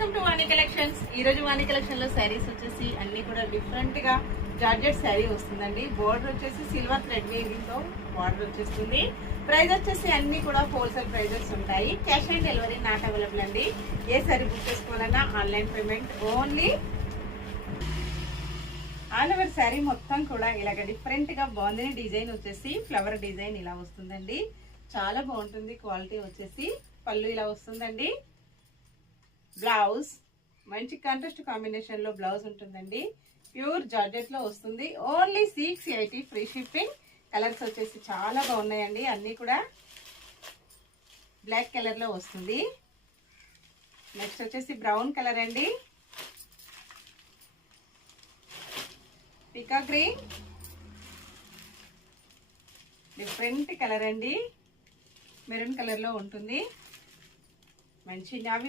Welcome to Vani collections. ఈ రోజు వాణి collection లో శారీస్ వచ్చేసి అన్ని కూడా డిఫరెంట్ గా జార్జెట్ శారీ వస్తుందండి. బోర్డర్ వచ్చేసి సిల్వర్ థ్రెడ్ వీవింగ్ తో బోర్డర్ వచ్చేస్తుంది. ప్రైస్ వచ్చేసి అన్ని కూడా హోల్సేల్ ప్రైజెస్ ఉంటాయి. Cash on delivery not available అండి. ఏ శారీ బుక్ చేసుకోవాలన్నా online payment only. All over sari మొత్తం కూడా ఇలాగ డిఫరెంట్ గా బాగుంది. డిజైన్ వచ్చేసి ఫ్లవర్ డిజైన్ ఇలా వస్తుందండి. చాలా బాగుంటుంది. క్వాలిటీ వచ్చేసి పళ్ళు ఇలా వస్తుందండి. బ్లౌజ్ మంచి కాంట్రాస్ట్ కాంబినేషన్ లో బ్లౌజ్ ఉంటుందండి. ప్యూర్ జార్జెట్ లో వస్తుంది. Only 680 free shipping. కలర్స్ వచ్చేసి చాలా బాగున్నాయండి. అన్ని కూడా బ్లాక్ కలర్ లో వస్తుంది. నెక్స్ట్ వచ్చేసి బ్రౌన్ కలర్ అండి. పికా గ్రీన్ డిఫరెంట్ కలర్ అండి. మెరూన్ కలర్ లో ఉంటుంది. మంచి నావీ